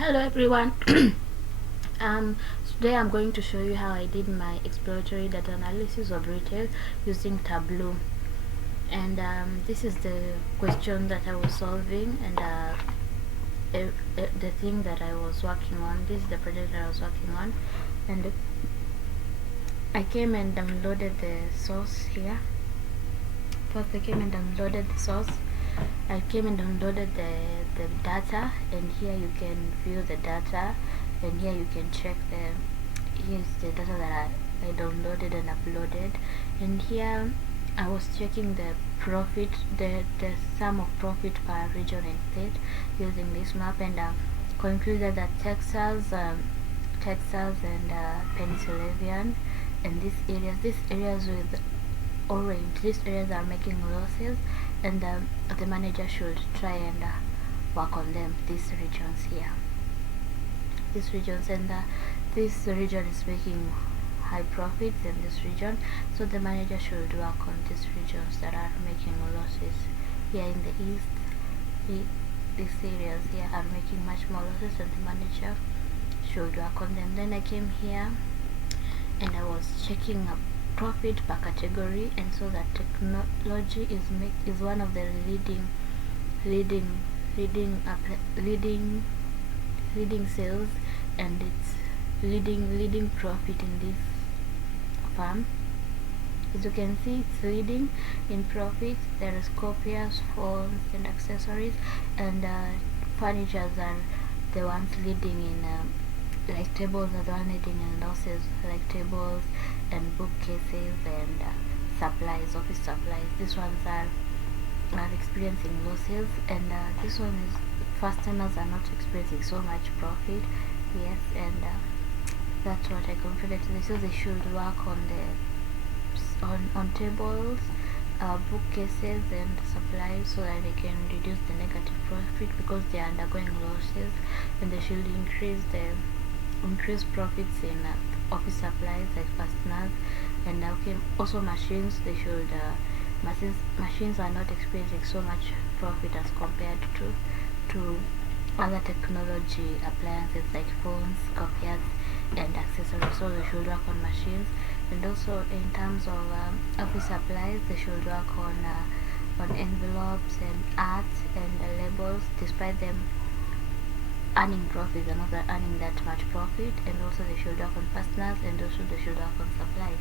Hello everyone. um Today I'm going to show you how I did my exploratory data analysis of retail using Tableau, and this is the question that I was solving, and the thing that I was working on. This is the project that I was working on, and I came and downloaded the source here. First I came and downloaded the source. I came and downloaded the data, and here you can view the data, and here you can check here's the data that I downloaded and uploaded. And here I was checking the profit, the sum of profit per region and state using this map, and concluded that Texas and Pennsylvania and these areas with orange, these areas are making losses, and the manager should try and work on them. These regions here, these regions, and this region is making high profits in this region, so the manager should work on these regions that are making losses. Here in the east, these areas here are making much more losses, and the manager should work on them. Then I came here and I was checking up profit per category, and so that technology is one of the leading sales, and it's leading profit in this farm. As you can see, it's leading in profit. There is copiers, phones, and accessories, and furnitures are the ones leading in like tables are the one leading in losses, like tables and bookcases and supplies, office supplies. These ones are experiencing losses, and this one is fasteners are not experiencing so much profit. Yes, and that's what I concluded today. So they should work on on tables, bookcases and supplies, so that they can reduce the negative profit because they are undergoing losses, and they should increase profits in office supplies like fasteners, and also machines. They should machines are not experiencing so much profit as compared to other technology appliances like phones, copiers and accessories. So they should work on machines, and also in terms of office supplies, they should work on envelopes and art and labels. Despite them earning profit, they're not earning that much profit. And also they should work on fasteners, and also they should work on supplies.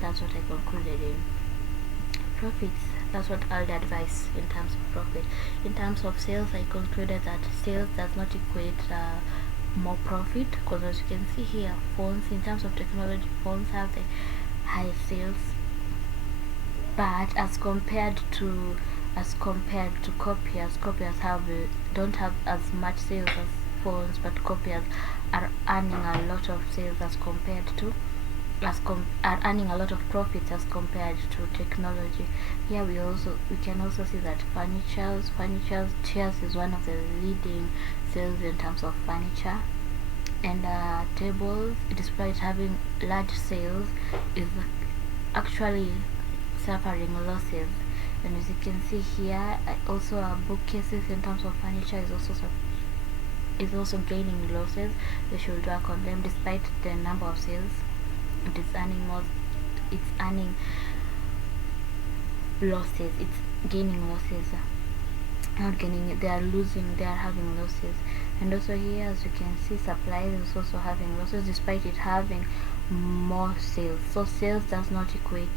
That's what I concluded in profits. That's what I'll advise in terms of profit. In terms of sales, I concluded that sales does not equate more profit, because as you can see here, phones, in terms of technology, phones have the highest sales, but as compared to copiers don't have as much sales as phones, but copiers are earning a lot of sales as compared to are earning a lot of profits as compared to technology. Here we can also see that chairs is one of the leading sales in terms of furniture, and tables, despite having large sales, is actually suffering losses. And as you can see here, also bookcases in terms of furniture is also gaining losses. They should work on them. Despite the number of sales, it is earning more. It's earning losses. It's gaining losses. Not gaining it. They are losing. They are having losses. And also here, as you can see, supplies is also having losses despite it having more sales. So sales does not equate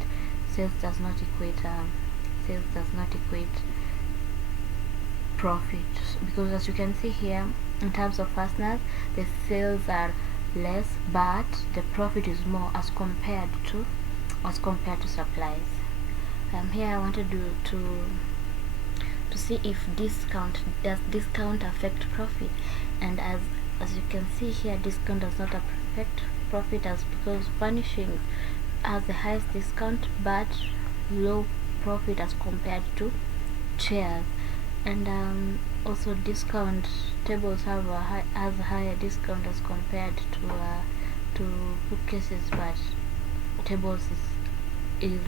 profit, because as you can see here, in terms of fasteners, the sales are less, but the profit is more as compared to supplies. Here I wanted to see if does discount affect profit, and as you can see here, discount does not affect profit, as because furnishings has the highest discount but low profit as compared to chairs. And also discount tables has a higher discount as compared to bookcases, but tables is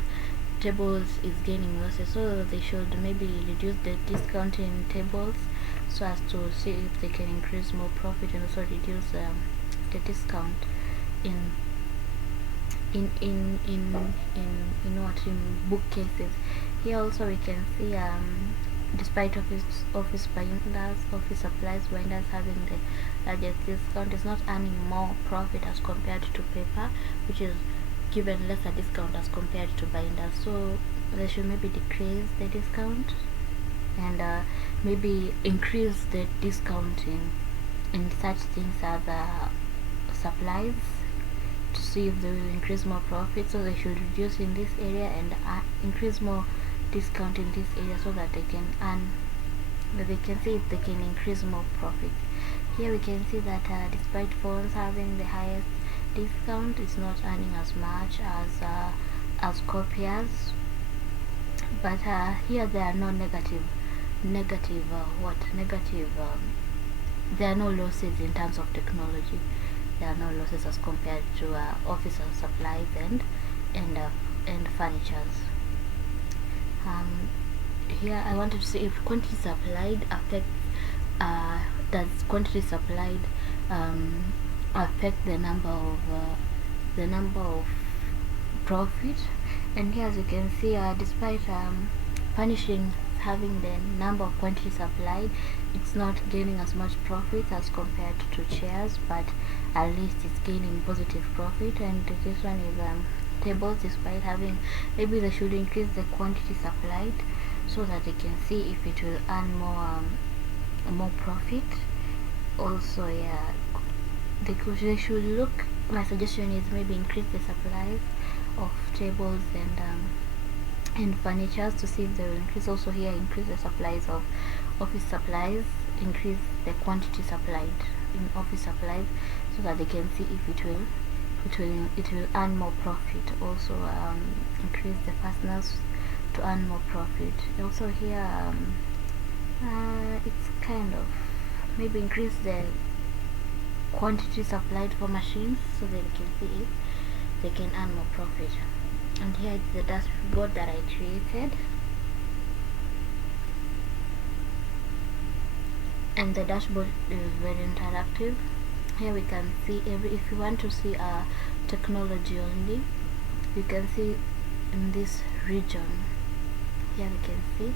tables is gaining losses, so they should maybe reduce the discount in tables so as to see if they can increase more profit, and also reduce the discount in bookcases. Here also we can see despite office binders, office supplies binders having the largest discount, is not earning more profit as compared to paper, which is given lesser discount as compared to binders. So they should maybe decrease the discount and maybe increase the discount in such things as supplies, to see if they will increase more profit. So they should reduce in this area and increase more discount in this area, so that they can earn, they can see if they can increase more profit. Here we can see that despite phones having the highest discount, it's not earning as much as copiers. But here there are no negative there are no losses in terms of technology. There are no losses as compared to office supplies and furnitures. Here I wanted to see if quantity supplied affects does quantity supplied affect the number of profit. And here, as you can see, despite furnishing having the number of quantity supplied, it's not gaining as much profit as compared to chairs, but at least it's gaining positive profit. And this one is tables, despite having, maybe they should increase the quantity supplied so that they can see if it will earn more profit. Also, yeah, they should look, my suggestion is maybe increase the supplies of tables and furnitures to see if they will increase. Also here, increase the supplies of office supplies, increase the quantity supplied in office supplies, so that they can see if it will earn more profit. Also increase the fasteners to earn more profit. Also here it's kind of maybe increase the quantity supplied for machines, so that they can see if they can earn more profit. And here is the dashboard that I created, and the dashboard is very interactive. Here we can see if you want to see technology only, you can see in this region. Here we can see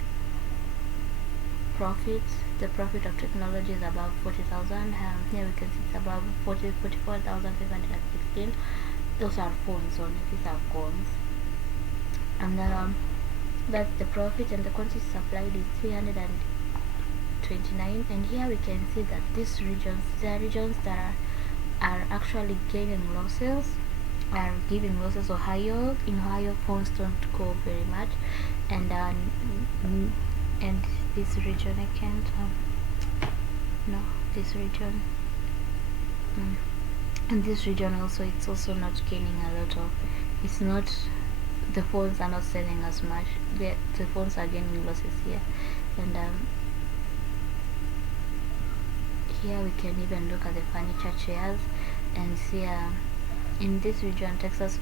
profits. The profit of technology is above 40,000. Here we can see it's above 44,516. Those are phones only, these are phones. And that's the profit, and the quantity supplied is 329. And here we can see that these regions, there are regions that are actually gaining losses, are giving losses. Ohio, in Ohio, phones don't go very much, and this region I can't no, this region and this region also, it's also not gaining a lot of, it's not, the phones are not selling as much. The phones are gaining losses here. And here we can even look at the furniture chairs and see in this region, Texas,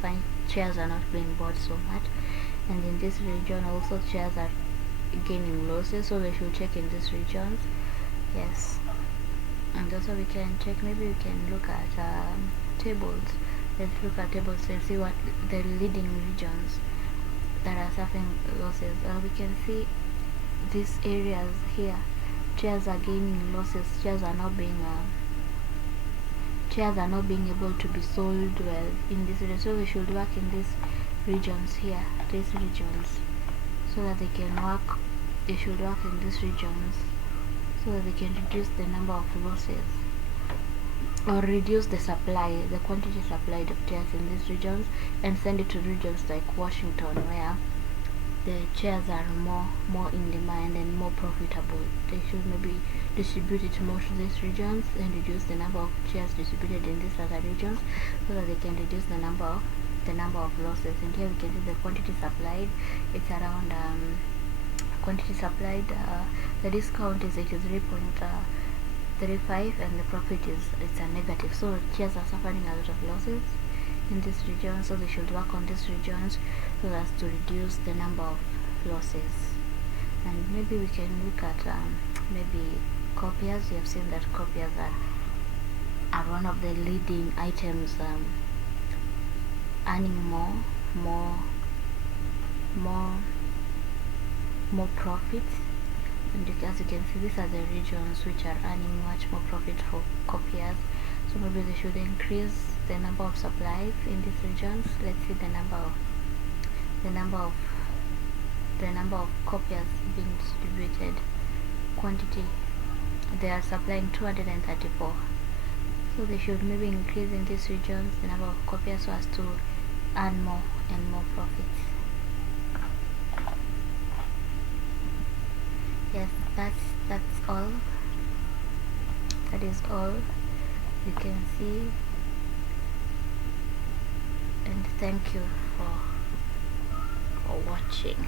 chairs are not being bought so much, and in this region also chairs are gaining losses, so we should check in these regions. Yes. And also we can check, maybe we can look at tables. Let's look at tables and see what the leading regions that are suffering losses. We can see these areas here, chairs are gaining losses. Chairs are not being able to be sold well in this area, so we should work in these regions here, these regions, so that they can work. They should work in these regions so that they can reduce the number of losses, or reduce the supply, the quantity supplied of chairs in these regions, and send it to regions like Washington, where the chairs are more in demand and more profitable. They should maybe distribute it more to these regions and reduce the number of chairs distributed in these other regions, so that they can reduce the number of losses. And here we can see the quantity supplied, it's around quantity supplied, the discount is 83.35, and the profit is, it's a negative. So chairs are suffering a lot of losses in this region, so they should work on these regions so as to reduce the number of losses. And maybe we can look at maybe copiers. You have seen that copiers are one of the leading items, earning more profits. And as you can see, these are the regions which are earning much more profit for copiers. So maybe they should increase the number of supplies in these regions. Let's see the number of copiers being distributed. Quantity, they are supplying 234. So they should maybe increase in these regions the number of copiers so as to earn more and more profits. Yes, that's all. That is all you can see. And thank you for watching.